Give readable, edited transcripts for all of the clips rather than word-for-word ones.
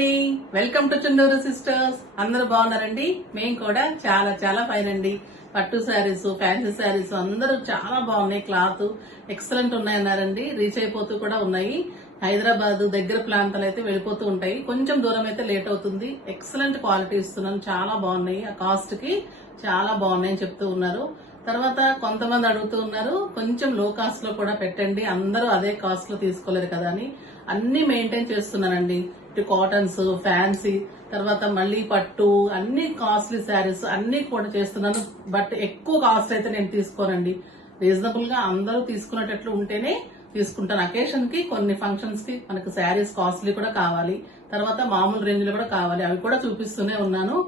అండి, welcome to Chunduru sisters. అందరూ బాగున్నారండి? మేము కూడా చాలా చాలా ఫైన్ అండి. పట్టు శారీస్, ఫ్యాన్సీ శారీస్ అందరూ చాలా బాగున్నాయి. Cloth excellent ఉన్నాయన్నారండి. రీచ్ అయిపోతూ కూడా ఉన్నాయి. హైదరాబాద్ దగ్గర ప్రాంతాలు అయితే వెళ్ళిపోతూ ఉంటాయి. కొంచెం దూరం అయితే లేట్ అవుతుంది. ఎక్సలెంట్ క్వాలిటీ ఇస్తున్నాను. చాలా బాగున్నాయి. ఆ కాస్ట్ కి చాలా బాగున్నాయని చెప్తూ ఉన్నారు. తర్వాత కొంతమంది అడుగుతూ ఉన్నారు, కొంచెం లో కాస్ట్ లో కూడా పెట్టండి, అందరూ అదే కాస్ట్ లో తీసుకోలేరు కదా అని అన్ని మెయింటైన్ చేస్తున్నానండి. ఇటు కాటన్స్, ఫ్యాన్సీ, తర్వాత మళ్ళీ పట్టు, అన్ని కాస్ట్లీ శారీస్ అన్ని కూడా చేస్తున్నాను. బట్ ఎక్కువ కాస్ట్ అయితే నేను తీసుకోనండి. రీజనబుల్ గా అందరూ తీసుకునేటట్లు ఉంటేనే తీసుకుంటాను. అకేషన్ కి, కొన్ని ఫంక్షన్స్ కి మనకు శారీస్ కాస్ట్లీ కూడా కావాలి, తర్వాత మామూలు రేంజ్ లో కూడా కావాలి. అవి కూడా చూపిస్తూనే ఉన్నాను.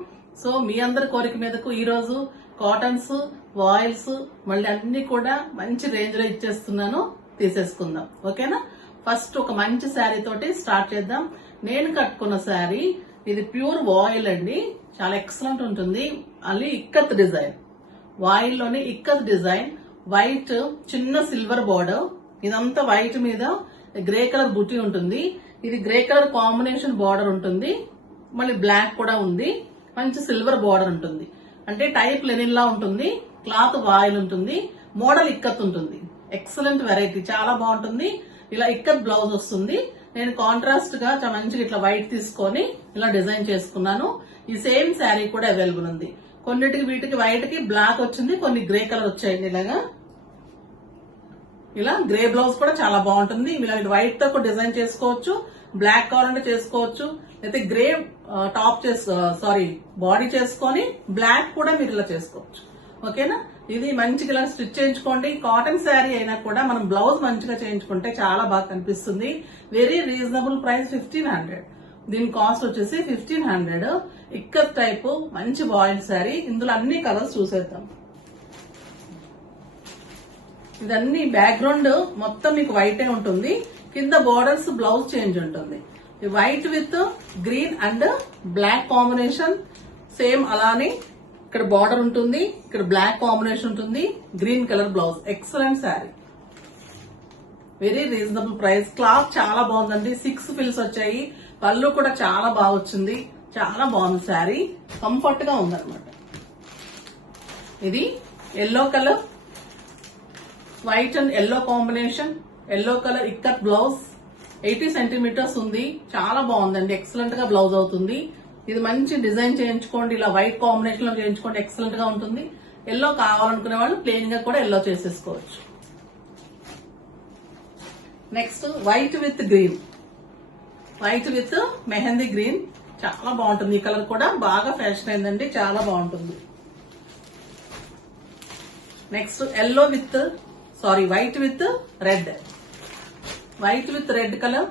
సో మీ అందరి కోరిక మీదకు ఈ రోజు కాటన్స్, వాయిల్స్ మళ్ళీ అన్ని కూడా మంచి రేంజ్ లో ఇచ్చేస్తున్నాను. తీసేసుకుందాం, ఓకేనా? ఫస్ట్ ఒక మంచి శారీ తోటి స్టార్ట్ చేద్దాం. నేను కట్టుకున్న శారీ ఇది ప్యూర్ వాయిల్ అండి. చాలా ఎక్సలెంట్ ఉంటుంది. మళ్ళీ ఇక్కత్ డిజైన్, వాయిల్ లోని ఇక్కత్ డిజైన్, వైట్ చిన్న సిల్వర్ బార్డర్, ఇదంతా వైట్ మీద గ్రే కలర్ బుట్టి ఉంటుంది. ఇది గ్రే కలర్ కాంబినేషన్ బార్డర్ ఉంటుంది. మళ్ళీ బ్లాక్ కూడా ఉంది. మంచి సిల్వర్ బార్డర్ ఉంటుంది. అంటే టైప్ లెనిన్ లా ఉంటుంది. క్లాత్ వాయిల్ ఉంటుంది. మోడల్ ఇక్కత్ ఉంటుంది. ఎక్సలెంట్ వెరైటీ, చాలా బాగుంటుంది. ఇలా ఇక్కత్ బ్లౌజ్ వస్తుంది. నేను కాంట్రాస్ట్ గా మంచిగా ఇట్లా వైట్ తీసుకొని ఇలా డిజైన్ చేసుకున్నాను. ఈ సేమ్ శారీ కూడా అవైలబుల్ ఉంది. కొన్నిటికి వీటికి వైట్ కి బ్లాక్ వచ్చింది, కొన్ని గ్రే కలర్ వచ్చాయండి. ఇలాగా ఇలా గ్రే బ్లౌజ్ కూడా చాలా బాగుంటుంది. ఇలా వైట్ తో డిజైన్ చేసుకోవచ్చు, బ్లాక్ కావాలంటే చేసుకోవచ్చు, అయితే గ్రే టాప్ బాడీ చేసుకొని బ్లాక్ కూడా మీరు ఇలా చేసుకోవచ్చు, ఓకేనా? ఇది మంచిగా ఇలా స్టిచ్ చేయించుకోండి. కాటన్ శారీ అయినా కూడా మనం బ్లౌజ్ మంచిగా చేయించుకుంటే చాలా బాగా కనిపిస్తుంది. Very reasonable price 1500. దీని కాస్ట్ వచ్చేసి 1500. ఇక్కత్ టైప్ మంచి బాయిల్ శారీ. ఇందులో అన్ని కలర్స్ చూసేద్దాం. ఇదన్నీ బ్యాక్గ్రౌండ్ మొత్తం మీకు వైటే ఉంటుంది. కింద బోర్డర్స్ బ్లౌజ్ చేంజ్ ఉంటుంది. White with green and black combination same. అలానే ఇక్కడ బార్డర్ ఉంటుంది, ఇక్కడ బ్లాక్ కాంబినేషన్ ఉంటుంది, green colour blouse. Excellent sari, very reasonable price. Cloth చాలా బాగుందండి. 6 ఫిల్స్ వచ్చాయి. పళ్ళు కూడా చాలా బాగా వచ్చింది. చాలా బాగుంది శారీ, కంఫర్ట్ గా ఉందన్నమాట. ఇది yellow colour, white and yellow combination, yellow colour ikat blouse. 80 centimetres ఉంది. చాలా బాగుందండి. ఎక్సలెంట్ గా బ్లౌజ్ అవుతుంది. ఇది మంచి డిజైన్ చేయించుకోండి. ఇలా వైట్ కాంబినేషన్ లో చేయించుకోండి, ఎక్సలెంట్ గా ఉంటుంది. ఎల్లో కావాలనుకునే వాళ్ళు ప్లెయిన్ గా కూడా ఎల్లో చేసేసుకోవచ్చు. Next white with green, white with mehndi green. చాలా బాగుంటుంది. ఈ కలర్ కూడా బాగా ఫ్యాషన్ అయిందండి, చాలా బాగుంటుంది. Next yellow with white with red, white with red colour,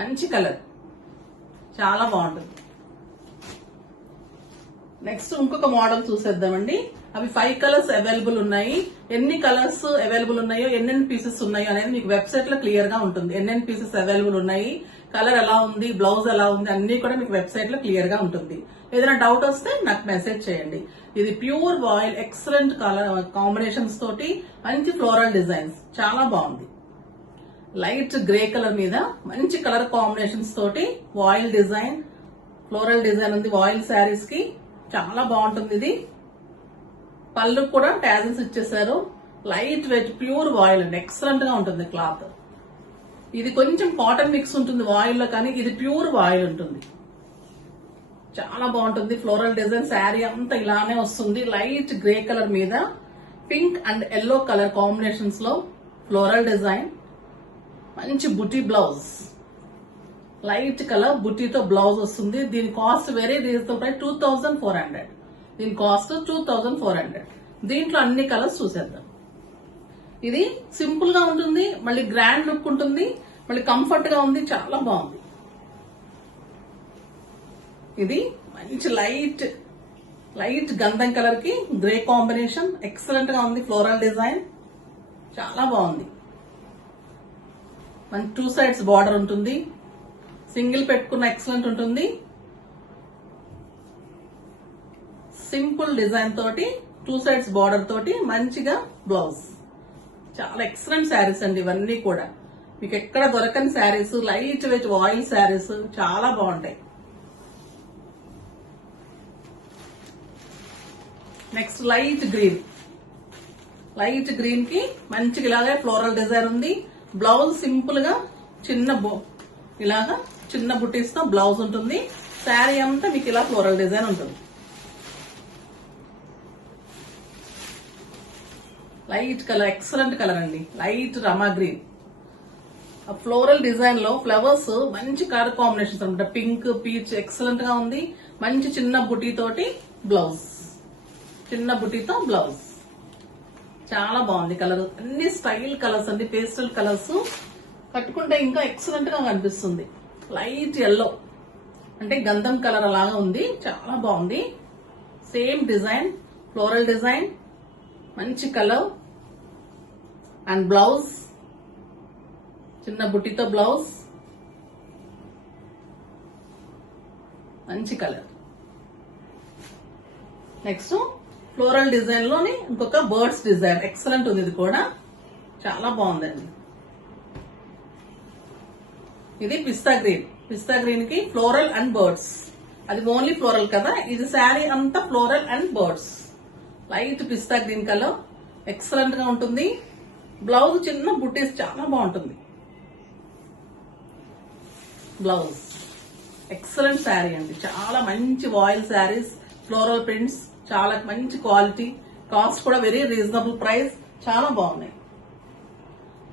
మంచి కలర్, చాలా బాగుంటుంది. నెక్స్ట్ ఇంకొక మోడల్ చూసేద్దామండి. అవి 5 కలర్స్ అవైలబుల్ ఉన్నాయి. ఎన్ని కలర్స్ అవైలబుల్ ఉన్నాయో, ఎన్నెన్ని పీసెస్ ఉన్నాయో అనేది మీకు వెబ్సైట్ లో క్లియర్ గా ఉంటుంది. ఎన్నెన్ని పీసెస్ అవైలబుల్ ఉన్నాయి, కలర్ ఎలా ఉంది, బ్లౌజ్ ఎలా ఉంది, అన్ని కూడా మీకు వెబ్సైట్ లో క్లియర్ గా ఉంటుంది. ఏదైనా డౌట్ వస్తే నాకు మెసేజ్ చేయండి. ఇది pure voile, excellent colour combinations తోటి మంచి ఫ్లోరల్ డిజైన్స్, చాలా బాగుంది. లైట్ గ్రే కలర్ మీద మంచి కలర్ కాంబినేషన్స్ తోటి వాయిల్ డిజైన్, ఫ్లోరల్ డిజైన్ ఉంది. వాయిల్ శారీస్ కి చాలా బాగుంటుంది. ఇది పళ్ళు కూడా టాజిల్స్ ఇచ్చేసారు. లైట్ వెయిట్ ప్యూర్ వాయిల్ అండి, ఎక్సలెంట్ గా ఉంటుంది క్లాత్. ఇది కొంచెం కాటన్ మిక్స్ ఉంటుంది వాయిల్ లో, కానీ ఇది ప్యూర్ వాయిల్ ఉంటుంది. చాలా బాగుంటుంది. ఫ్లోరల్ డిజైన్ శారీ అంతా ఇలానే వస్తుంది. లైట్ గ్రే కలర్ మీద pink and yellow colour combinations లో ఫ్లోరల్ డిజైన్, మంచి బుటీ బ్లౌజ్, లైట్ కలర్ బుటీతో బ్లౌజ్ వస్తుంది. దీని కాస్ట్ వెరీ రీజనబుల్ ప్రైస్ 2400. దీని కాస్ట్ 2400. దీంట్లో అన్ని కలర్స్ చూసేద్దాం. ఇది సింపుల్ గా ఉంటుంది, మళ్ళీ గ్రాండ్ లుక్ ఉంటుంది, మళ్ళీ కంఫర్ట్ గా ఉంది, చాలా బాగుంది. ఇది మంచి లైట్ గంధం కలర్ కి గ్రే కాంబినేషన్, ఎక్సలెంట్ గా ఉంది. ఫ్లోరల్ డిజైన్ చాలా బాగుంది. మంచి 2 సైడ్స్ బార్డర్ ఉంటుంది. సింగిల్ పెట్టుకున్న ఎక్సలెంట్ ఉంటుంది. సింపుల్ డిజైన్ తోటి 2 సైడ్స్ బార్డర్ తోటి మంచిగా బ్లౌజ్. చాలా ఎక్సలెంట్ శారీస్ అండి ఇవన్నీ కూడా. మీకు ఎక్కడ దొరకని saris, light weight oil saris చాలా బాగుంటాయి. నెక్స్ట్ లైట్ గ్రీన్ కి మంచిగా ఇలాగే ఫ్లోరల్ డిజైన్ ఉంది. బ్లౌజ్ సింపుల్ గా ఇలాగా చిన్న బుట్టీస్ తో బ్లౌజ్ ఉంటుంది. శారీ అంతా మీకు ఇలా ఫ్లోరల్ డిజైన్ ఉంటుంది. లైట్ కలర్, ఎక్సలెంట్ కలర్ అండి, లైట్ రమా గ్రీన్. ఫ్లోరల్ డిజైన్ లో ఫ్లవర్స్ మంచి కలర్ కాంబినేషన్స్ అనమాట. పింక్, పీచ్ ఎక్సలెంట్ గా ఉంది. మంచి చిన్న బుటీ తోటి బ్లౌజ్, చిన్న బుటీతో బ్లౌజ్ చాలా బాగుంది. కలర్ అన్ని స్టైల్ కలర్స్ అండి, పేస్టల్ కలర్స్. కట్టుకుంటే ఇంకా ఎక్సలెంట్ గా కనిపిస్తుంది. లైట్ ఎల్లో అంటే గంధం కలర్ అలాగా ఉంది, చాలా బాగుంది. సేమ్ డిజైన్, ఫ్లోరల్ డిజైన్, మంచి కలర్ అండ్ బ్లౌజ్, చిన్న బుట్టితో బ్లౌజ్, మంచి కలర్. నెక్స్ట్ ఫ్లోరల్ డిజైన్ లోని ఇంకొక బర్డ్స్ డిజైన్ ఎక్సలెంట్ ఉంది. ఇది కూడా చాలా బాగుందండి. ఇది పిస్తా గ్రీన్ కి ఫ్లోరల్ అండ్ బర్డ్స్. అది ఓన్లీ ఫ్లోరల్ కదా, ఇది శారీ అంతా floral and birds. Light pista green colour excellent గా ఉంటుంది. బ్లౌజ్ చిన్న బుట్టీస్ చాలా బాగుంటుంది. బ్లౌజ్ ఎక్సలెంట్ శారీ అండి, చాలా మంచి వాయిల్ శారీస్, ఫ్లోరల్ ప్రింట్స్, చాలా మంచి క్వాలిటీ, కాస్ట్ కూడా వెరీ రీజనబుల్ ప్రైస్, చాలా బాగున్నాయి.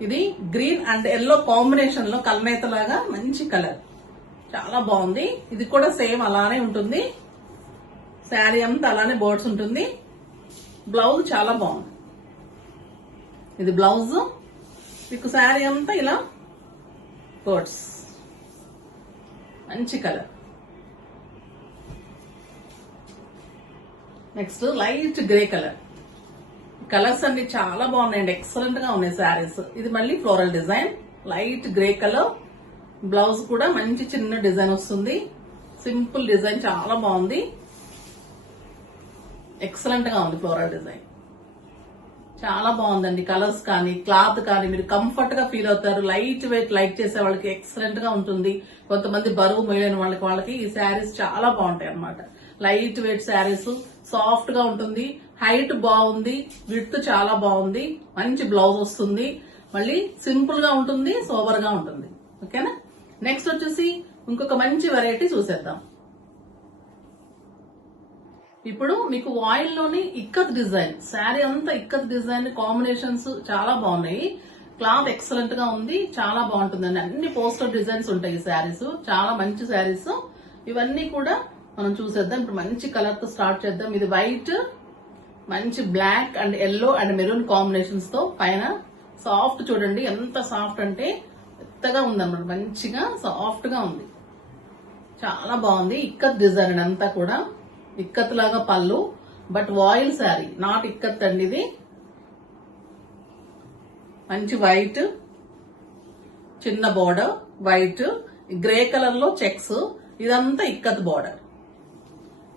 ఇది గ్రీన్ అండ్ ఎల్లో కాంబినేషన్ లో కల్నేత లాగా మంచి కలర్, చాలా బాగుంది. ఇది కూడా సేమ్ అలానే ఉంటుంది. శారీ అంతా అలానే బోర్డ్స్ ఉంటుంది. బ్లౌజ్ చాలా బాగుంది. ఇది బ్లౌజ్, మీకు శారీ అంతా ఇలా బోర్డ్స్, మంచి colour. Next light grey colour. Colours అన్ని చాలా బాగున్నాయండి, ఎక్సలెంట్ గా ఉన్నాయి శారీస్. ఇది మళ్ళీ floral design, light grey colour. Blouse కూడా మంచి చిన్న డిజైన్ వస్తుంది. సింపుల్ డిజైన్, చాలా బాగుంది, ఎక్సలెంట్ గా ఉంది. ఫ్లోరల్ డిజైన్ చాలా బాగుందండి. కలర్స్ కానీ క్లాత్ కానీ మీరు కంఫర్ట్ గా ఫీల్ అవుతారు. లైట్ వెయిట్ లైక్ చేసే వాళ్ళకి ఎక్సలెంట్ గా ఉంటుంది. కొంతమంది బరువు మోయలేని వాళ్ళకి ఈ శారీస్ చాలా బాగుంటాయి అన్నమాట. లైట్ వెయిట్ శారీస్, సాఫ్ట్ గా ఉంటుంది, హైట్ బాగుంది, విడ్త్ చాలా బాగుంది, మంచి బ్లౌజ్ వస్తుంది. మళ్ళీ సింపుల్ గా ఉంటుంది, సోబర్ గా ఉంటుంది. ఓకేనా. నెక్స్ట్ వచ్చేసి ఇంకొక మంచి వెరైటీ చూసేద్దాం. ఇప్పుడు మీకు వాయిల్ లోని ఇక్కత్ డిజైన్, శారీ అంతా ఇక్కత్ డిజైన్ కాంబినేషన్స్ చాలా బాగున్నాయి. క్లాత్ ఎక్సలెంట్ గా ఉంది, చాలా బాగుంటుందండి. అన్ని పోస్టర్ డిజైన్స్ ఉంటాయి ఈ శారీస్, చాలా మంచి శారీస్. ఇవన్నీ కూడా మనం చూసేద్దాం. ఇప్పుడు మంచి కలర్ తో స్టార్ట్ చేద్దాం. ఇది వైట్, మంచి black and yellow and maroon combinations తో పైన సాఫ్ట్, చూడండి ఎంత సాఫ్ట్ అంటే మెత్తగా ఉందన్నమాట, మంచిగా సాఫ్ట్ గా ఉంది, చాలా బాగుంది. ఇక్కత్ డిజైన్ అంతా కూడా ఇక్కత్ లాగా పళ్ళు, but voile sari, not ikat అండి. ఇది మంచి వైట్, చిన్న బోర్డర్, వైట్ గ్రే కలర్ లో చెక్స్. ఇదంతా ఇక్కత్ బోర్డర్,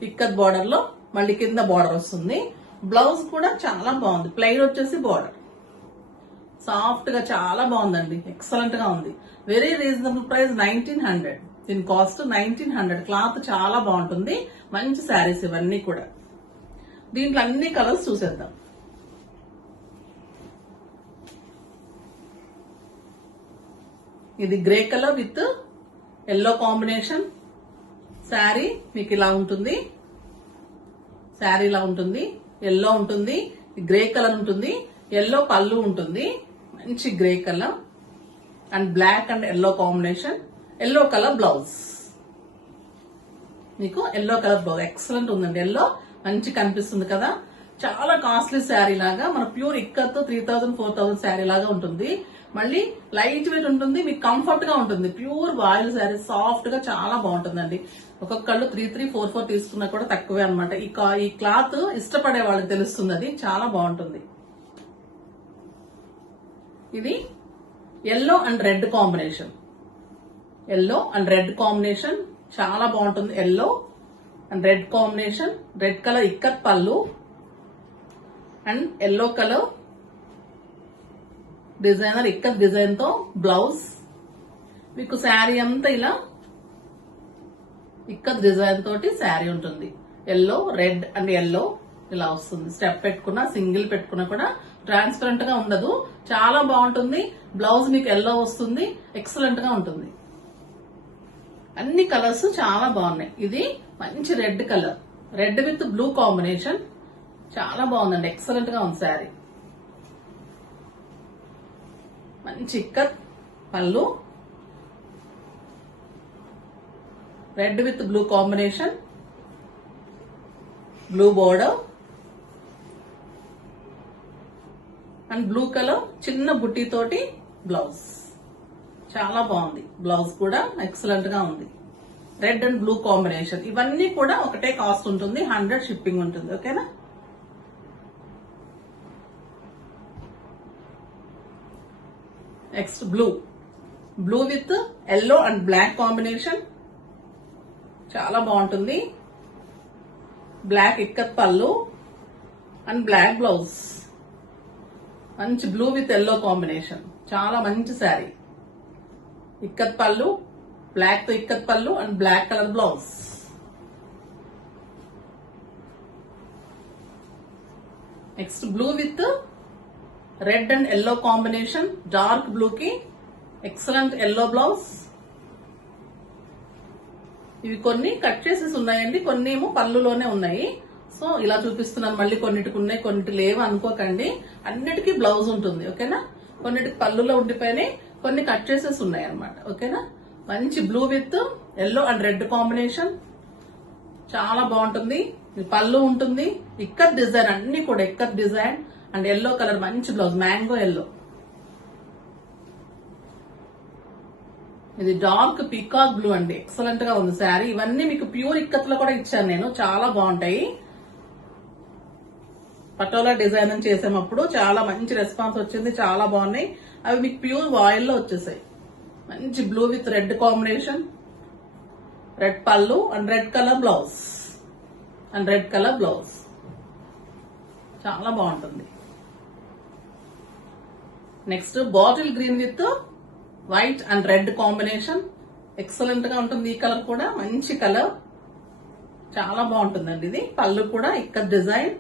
ఇక్కత్ బోర్డర్ లో మళ్ళీ కింద బోర్డర్ వస్తుంది. బ్లౌజ్ కూడా చాలా బాగుంది, ప్లెయిన్ వచ్చేసి బోర్డర్, సాఫ్ట్ గా చాలా బాగుందండి, ఎక్సలెంట్ గా ఉంది. Very reasonable price 1900. దీని కాస్ట్ 1900. క్లాత్ చాలా బాగుంటుంది, మంచి శారీస్ ఇవన్నీ కూడా. దీంట్లో అన్ని కలర్స్ చూసేద్దాం. ఇది grey colour with yellow combination. Sari మీకు ఇలా ఉంటుంది, శారీ ఇలా ఉంటుంది, ఎల్లో ఉంటుంది, గ్రే కలర్ ఉంటుంది, ఎల్లో పళ్ళు ఉంటుంది, మంచి grey colour and black and yellow combination. Yellow colour blouse, మీకు ఎల్లో కలర్ బ్లౌజ్ ఎక్సలెంట్ ఉందండి. ఎల్లో మంచి కనిపిస్తుంది కదా. చాలా కాస్ట్లీ శారీ లాగా, మన ప్యూర్ ఇక్కత్ 3000 4000 శారీ లాగా ఉంటుంది. మళ్ళీ లైట్ వెయిట్ ఉంటుంది, మీకు కంఫర్ట్ గా ఉంటుంది. ప్యూర్ వాయిల్ శారీ, సాఫ్ట్ గా చాలా బాగుంటుందండి. ఒక్కొక్కళ్ళు 3300 4400 తీసుకున్నా కూడా తక్కువే అనమాట. ఈ క్లాత్ ఇష్టపడే వాళ్ళకి తెలుస్తుంది, అది చాలా బాగుంటుంది. ఇది yellow and red combination, yellow and red combination చాలా బాగుంటుంది. Yellow and red combination, red colour ikat పళ్ళు and yellow colour designer ikat design తో బ్లౌజ్. మీకు శారీ అంతా ఇలా ఇక్కత్ డిజైన్ తోటి శారీ ఉంటుంది. ఎల్లో, రెడ్ అండ్ ఎల్లో ఇలా వస్తుంది. స్టెప్ పెట్టుకున్నా, సింగిల్ పెట్టుకున్నా కూడా ట్రాన్స్పరెంట్ గా ఉండదు. చాలా బాగుంటుంది. బ్లౌజ్ మీకు ఎల్లో వస్తుంది. ఎక్సలెంట్ గా ఉంటుంది. అన్ని కలర్స్ చాలా బాగున్నాయి. ఇది మంచి red colour, red with blue combination. చాలా బాగుందండి. ఎక్సలెంట్ గా ఉంది శారీ. మంచి ఇక్కత్ పళ్ళు, red with blue combination, blue border and blue colour చిన్న బుట్టి తోటి బ్లౌజ్. చాలా బాగుంది. బ్లౌజ్ కూడా ఎక్సలెంట్ గా ఉంది. Red and blue combination. ఇవన్నీ కూడా ఒకటే కాస్ట్ ఉంటుంది. 100 షిప్పింగ్ ఉంటుంది. ఓకేనా. Next blue, blue with yellow and black combination. చాలా బాగుంటుంది. బ్లాక్ ఇక్కత్ పళ్ళు అండ్ బ్లాక్ బ్లౌజ్. మంచి బ్లూ విత్ ఎల్లో కాంబినేషన్. చాలా మంచి శారీ. ఇక్కత్ పళ్ళు, బ్లాక్ తో ఇక్కత్ పళ్ళు and black colour blouse. Next blue with red and yellow combination. Dark blue కి ఎక్సలెంట్ ఎల్లో బ్లౌజ్. ఇవి కొన్ని కట్ చేసేసి ఉన్నాయండి, కొన్ని ఏమో పళ్ళులోనే ఉన్నాయి. సో ఇలా చూపిస్తున్నాను. మళ్ళీ కొన్నిటికి ఉన్నాయి, కొన్నిటి లేవు అనుకోకండి. అన్నిటికీ బ్లౌజ్ ఉంటుంది. ఓకేనా. కొన్నిటికి పళ్ళులో ఉండిపోయినాయి, కొన్ని కట్ చేసేసి ఉన్నాయి అనమాట. ఓకేనా. మంచి blue with yellow and red combination. చాలా బాగుంటుంది. పళ్ళు ఉంటుంది. ఇక్కత్ డిజైన్, అన్ని కూడా ikat design and yellow colour మంచి బ్లౌజ్, మ్యాంగో ఎల్లో. ఇది డార్క్ పీకాక్ బ్లూ అండి. ఎక్సలెంట్ గా ఉంది శారీ. ఇవన్నీ మీకు ప్యూర్ ఇక్కత్ లో కూడా ఇచ్చాను నేను. చాలా బాగుంటాయి. పటోలా డిజైన్ చేసేటప్పుడు చాలా మంచి రెస్పాన్స్ వచ్చింది. చాలా బాగున్నాయి. అవి మీకు ప్యూర్ వాయిల్ లో వచ్చేసాయి. మంచి blue with red combination, red pallu and red colour blouse and red colour blouse. చాలా బాగుంటుంది. Next bottle green with white and red combination. Excellent గా ఉంటుంది. ఈ కలర్ కూడా మంచి కలర్. చాలా బాగుంటుందండి. ఇది పళ్ళు కూడా ఇక్కత్ డిజైన్.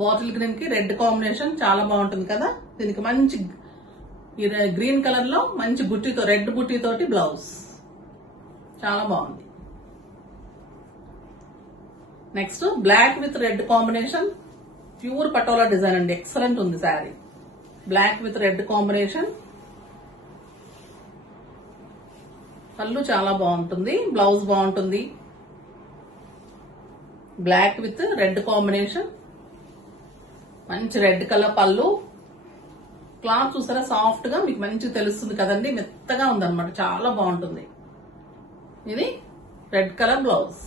బాటిల్ గ్రీన్ కి రెడ్ కాంబినేషన్ చాలా బాగుంటుంది కదా. దీనికి మంచి గ్రీన్ కలర్ లో మంచి బుట్టితో, రెడ్ బుట్టితోటి బ్లౌజ్. చాలా బాగుంది. Next black with red combination. Pure patola design అండి. ఎక్సలెంట్ ఉంది sari. Black with red combination. పళ్ళు చాలా బాగుంటుంది. బ్లౌజ్ బాగుంటుంది. Black with red combination. మంచి రెడ్ కలర్ పళ్ళు. క్లాత్ చూసారా, సాఫ్ట్ గా మీకు మంచి తెలుస్తుంది కదండి. మెత్తగా ఉందన్నమాట. చాలా బాగుంటుంది. ఇది రెడ్ కలర్ బ్లౌజ్.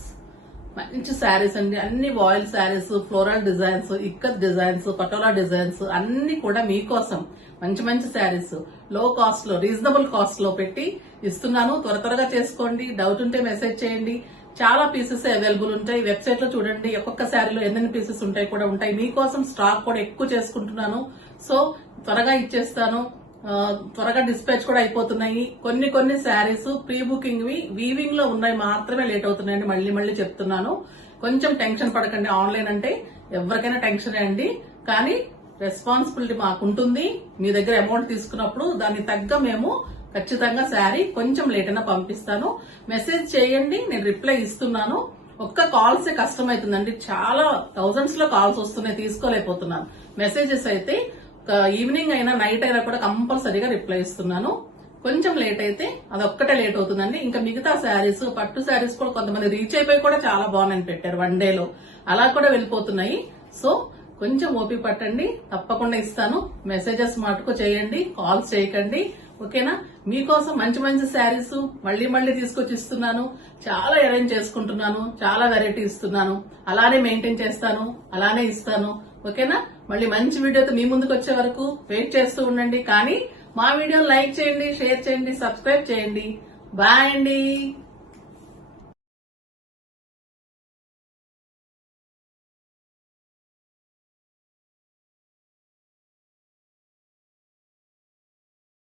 మంచి శారీస్ అండి. అన్ని voile saris, floral designs, ikat designs, patola designs అన్ని కూడా మీకోసం మంచి మంచి శారీస్ లో కాస్ట్ లో, రీజనబుల్ కాస్ట్ లో పెట్టి ఇస్తున్నాను. త్వరగా చేసుకోండి. డౌట్ ఉంటే మెసేజ్ చేయండి. చాలా పీసెస్ అవైలబుల్ ఉంటాయి. వెబ్సైట్ లో చూడండి. ఒక్కొక్క శారీలో ఎన్ని పీసెస్ ఉంటాయి కూడా ఉంటాయి. మీకోసం స్టాక్ కూడా ఎక్కువ చేసుకుంటున్నాను. సో త్వరగా ఇచ్చేస్తాను. త్వరగా డిస్పాచ్ కూడా అయిపోతున్నాయి. కొన్ని శారీస్ ప్రీ బుకింగ్ వీవింగ్ లో ఉన్నాయి, మాత్రమే లేట్ అవుతున్నాయండి. మళ్ళీ చెప్తున్నాను. కొంచెం టెన్షన్ పడకండి. ఆన్లైన్ అంటే ఎవరికైనా టెన్షన్ అండి. కానీ రెస్పాన్సిబిలిటీ మాకుంటుంది. మీ దగ్గర అమౌంట్ తీసుకున్నప్పుడు దాన్ని తగ్గ మేము ఖచ్చితంగా శారీ కొంచెం లేట్ అయినా పంపిస్తాను. మెసేజ్ చేయండి, నేను రిప్లై ఇస్తున్నాను. ఒక్క కాల్సే కష్టం అవుతుందండి. చాలా థౌజండ్స్ లో కాల్స్ వస్తున్నాయి, తీసుకోలేకపోతున్నాను. మెసేజెస్ అయితే ఈవినింగ్ అయినా నైట్ అయినా కూడా కంపల్సరీగా రిప్లై ఇస్తున్నాను. కొంచెం లేట్ అయితే అదొక్కటే లేట్ అవుతుందండి. ఇంకా మిగతా శారీస్, పట్టు శారీస్ కూడా కొంతమంది రీచ్ అయిపోయి కూడా చాలా బాగున్నాయని పెట్టారు. 1 డేలో అలా కూడా వెళ్ళిపోతున్నాయి. సో కొంచెం ఓపిక పట్టండి. తప్పకుండా ఇస్తాను. మెసేజెస్ మటుకు చేయండి, కాల్స్ చేయకండి. ఓకేనా. మీకోసం మంచి శారీస్ మళ్ళీ తీసుకొచ్చి ఇస్తున్నాను. చాలా అరేంజ్ చేసుకుంటున్నాను. చాలా వెరైటీ ఇస్తున్నాను. అలానే మెయింటైన్ చేస్తాను, అలానే ఇస్తాను. ఓకేనా. మళ్ళీ మంచి వీడియోతో మీ ముందుకు వచ్చే వరకు వెయిట్ చేస్తూ ఉండండి. కానీ మా వీడియో లైక్ చేయండి, షేర్ చేయండి, సబ్స్క్రైబ్ చేయండి. బాయ్ అండి.